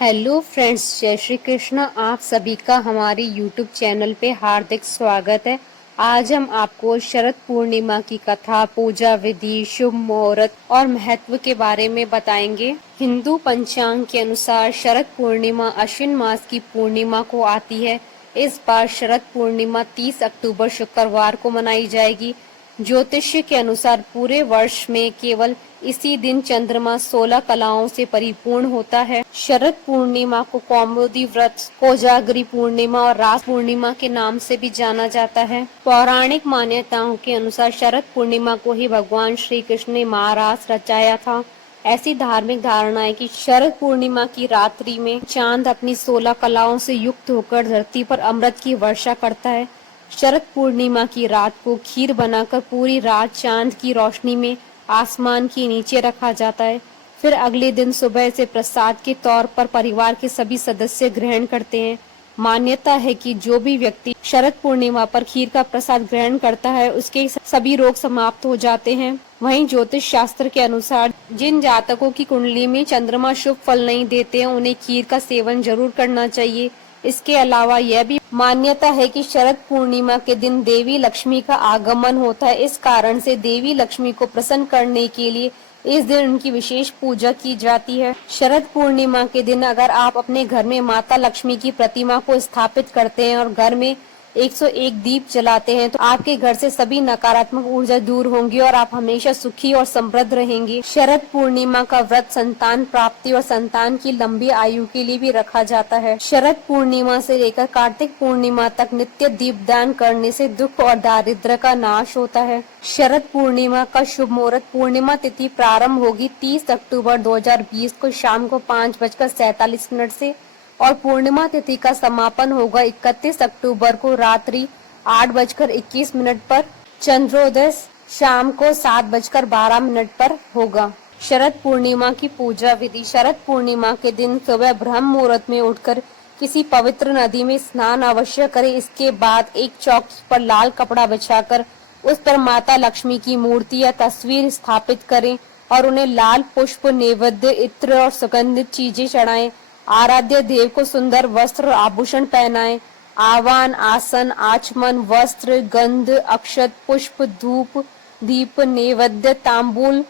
Hello friends, जय श्री कृष्ण। आप सभी का हमारे यूट्यूब चैनल पे हार्दिक स्वागत है। आज हम आपको शरद पूर्णिमा की कथा, पूजा विधि, शुभ मुहूर्त और महत्व के बारे में बताएंगे। हिंदू पंचांग के अनुसार शरद पूर्णिमा अश्विन मास की पूर्णिमा को आती है। इस बार शरद पूर्णिमा 30 अक्टूबर शुक्रवार को मनाई जाएगी। ज्योतिष्य के अनुसार पूरे वर्ष में केवल इसी दिन चंद्रमा 16 कलाओं से परिपूर्ण होता है। शरद पूर्णिमा को कौमुदी व्रत, कोजागरी पूर्णिमा और रास पूर्णिमा के नाम से भी जाना जाता है। पौराणिक मान्यताओं के अनुसार शरद पूर्णिमा को ही भगवान श्री कृष्ण ने महारास रचाया था। ऐसी धार्मिक धारणा है कि शरद पूर्णिमा की रात्रि में चांद अपनी 16 कलाओं से युक्त होकर धरती पर अमृत की वर्षा करता है। शरद पूर्णिमा की रात को खीर बनाकर पूरी रात चांद की रोशनी में आसमान के नीचे रखा जाता है। फिर अगले दिन सुबह से प्रसाद के तौर पर परिवार के सभी सदस्य ग्रहण करते हैं। मान्यता है कि जो भी व्यक्ति शरद पूर्णिमा पर खीर का प्रसाद ग्रहण करता है, उसके सभी रोग समाप्त हो जाते हैं। वहीं ज्योतिष शास्त्र के अनुसार जिन जातकों की कुंडली में चंद्रमा शुभ फल नहीं देते हैं, उन्हें खीर का सेवन जरूर करना चाहिए। इसके अलावा यह भी मान्यता है कि शरद पूर्णिमा के दिन देवी लक्ष्मी का आगमन होता है। इस कारण से देवी लक्ष्मी को प्रसन्न करने के लिए इस दिन उनकी विशेष पूजा की जाती है। शरद पूर्णिमा के दिन अगर आप अपने घर में माता लक्ष्मी की प्रतिमा को स्थापित करते हैं और घर में 101 दीप जलाते हैं, तो आपके घर से सभी नकारात्मक ऊर्जा दूर होंगी और आप हमेशा सुखी और समृद्ध रहेंगे। शरद पूर्णिमा का व्रत संतान प्राप्ति और संतान की लंबी आयु के लिए भी रखा जाता है। शरद पूर्णिमा से लेकर कार्तिक पूर्णिमा तक नित्य दीपदान करने से दुख और दारिद्र्य का नाश होता है। शरद पूर्णिमा का शुभ मुहूर्त, पूर्णिमा तिथि प्रारंभ होगी 30 अक्टूबर 2020 को शाम को 5:47 से और पूर्णिमा तिथि का समापन होगा 31 अक्टूबर को रात्रि 8:21 पर। चंद्रोदय शाम को 7:12 पर होगा। शरद पूर्णिमा की पूजा विधि। शरद पूर्णिमा के दिन सुबह ब्रह्म मुहूर्त में उठकर किसी पवित्र नदी में स्नान अवश्य करें। इसके बाद एक चौकी पर लाल कपड़ा बिछाकर उस पर माता लक्ष्मी की मूर्ति या तस्वीर स्थापित करें और उन्हें लाल पुष्प, नैवेद्य, इत्र और सुगंधित चीजें चढ़ाएं। आराध्य देव को सुंदर वस्त्र आभूषण पहनाएं। आवाहन, आसन, आचमन, वस्त्र, गंध, अक्षत, पुष्प, धूप, दीप, नैवेद्य, तांबूल,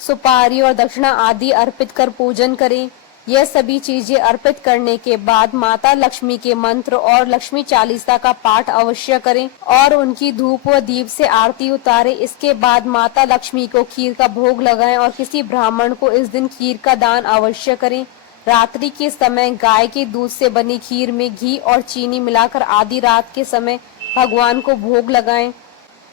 सुपारी और दक्षिणा आदि अर्पित कर पूजन करें। यह सभी चीजें अर्पित करने के बाद माता लक्ष्मी के मंत्र और लक्ष्मी चालीसा का पाठ अवश्य करें और उनकी धूप व दीप से आरती उतारें। इसके बाद माता लक्ष्मी को खीर का भोग लगाएं और किसी ब्राह्मण को इस दिन खीर का दान अवश्य करें। रात्रि के समय गाय के दूध से बनी खीर में घी और चीनी मिलाकर आधी रात के समय भगवान को भोग लगाएं।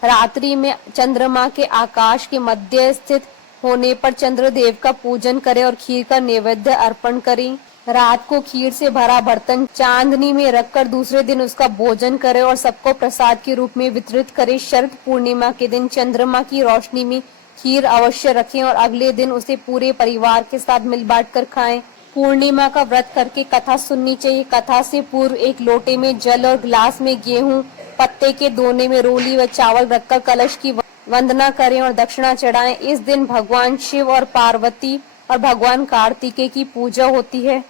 रात्रि में चंद्रमा के आकाश के मध्य स्थित होने पर चंद्रदेव का पूजन करें और खीर का नैवेद्य अर्पण करें। रात को खीर से भरा बर्तन चांदनी में रखकर दूसरे दिन उसका भोजन करें और सबको प्रसाद के रूप में वितरित करें। शरद पूर्णिमा के दिन चंद्रमा की रोशनी में खीर अवश्य रखें और अगले दिन उसे पूरे परिवार के साथ मिल बांट कर खाएं। पूर्णिमा का व्रत करके कथा सुननी चाहिए। कथा से पूर्व एक लोटे में जल और गिलास में गेहूं, पत्ते के दोने में रोली व चावल रखकर कलश की वंदना करें और दक्षिणा चढ़ाएं। इस दिन भगवान शिव और पार्वती और भगवान कार्तिकेय की पूजा होती है।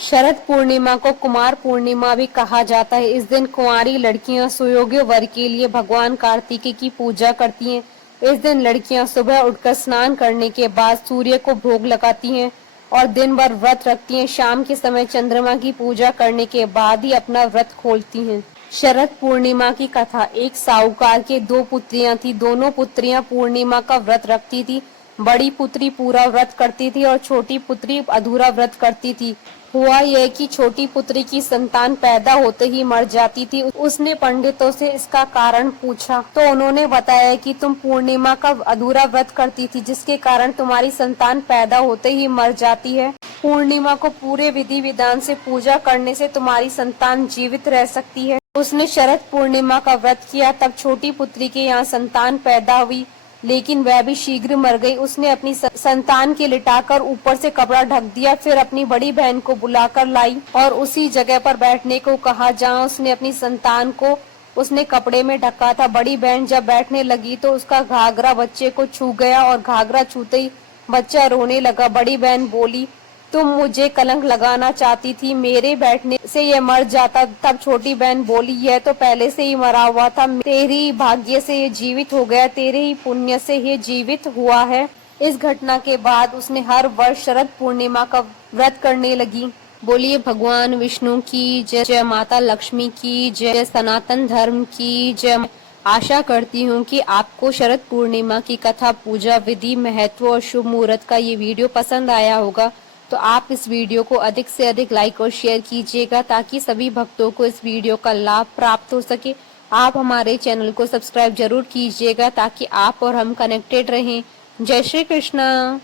शरद पूर्णिमा को कुमार पूर्णिमा भी कहा जाता है। इस दिन कुंवारी लड़कियां सुयोग्य वर के लिए भगवान कार्तिकेय की पूजा करती हैं। इस दिन लड़कियां सुबह उठकर स्नान करने के बाद सूर्य को भोग लगाती हैं और दिन भर व्रत रखती हैं। शाम के समय चंद्रमा की पूजा करने के बाद ही अपना व्रत खोलती हैं। शरद पूर्णिमा की कथा। एक साहूकार के 2 पुत्रियां थी। दोनों पुत्रियां पूर्णिमा का व्रत रखती थी। बड़ी पुत्री पूरा व्रत करती थी और छोटी पुत्री अधूरा व्रत करती थी। हुआ यह कि छोटी पुत्री की संतान पैदा होते ही मर जाती थी। उसने पंडितों से इसका कारण पूछा तो उन्होंने बताया कि तुम पूर्णिमा का अधूरा व्रत करती थी, जिसके कारण तुम्हारी संतान पैदा होते ही मर जाती है। पूर्णिमा को पूरे विधि विधान से पूजा करने से तुम्हारी संतान जीवित रह सकती है। उसने शरद पूर्णिमा का व्रत किया, तब छोटी पुत्री के यहाँ संतान पैदा हुई, लेकिन वह भी शीघ्र मर गई। उसने अपनी संतान के लिटाकर ऊपर से कपड़ा ढक दिया, फिर अपनी बड़ी बहन को बुलाकर लाई और उसी जगह पर बैठने को कहा जहाँ उसने अपनी संतान को उसने कपड़े में ढका था। बड़ी बहन जब बैठने लगी तो उसका घाघरा बच्चे को छू गया और घाघरा छूते ही बच्चा रोने लगा। बड़ी बहन बोली, तुम मुझे कलंक लगाना चाहती थी, मेरे बैठने से ये मर जाता। तब छोटी बहन बोली, यह तो पहले से ही मरा हुआ था, तेरी भाग्य से ये जीवित हो गया, तेरे ही पुण्य से ये जीवित हुआ है। इस घटना के बाद उसने हर वर्ष शरद पूर्णिमा का व्रत करने लगी। बोलिए भगवान विष्णु की जय, जय माता लक्ष्मी की जय, सनातन धर्म की जय। आशा करती हूँ कि आपको शरद पूर्णिमा की कथा, पूजा विधि, महत्व और शुभ मुहूर्त का ये वीडियो पसंद आया होगा। तो आप इस वीडियो को अधिक से अधिक लाइक और शेयर कीजिएगा ताकि सभी भक्तों को इस वीडियो का लाभ प्राप्त हो सके। आप हमारे चैनल को सब्सक्राइब जरूर कीजिएगा ताकि आप और हम कनेक्टेड रहें। जय श्री कृष्णा।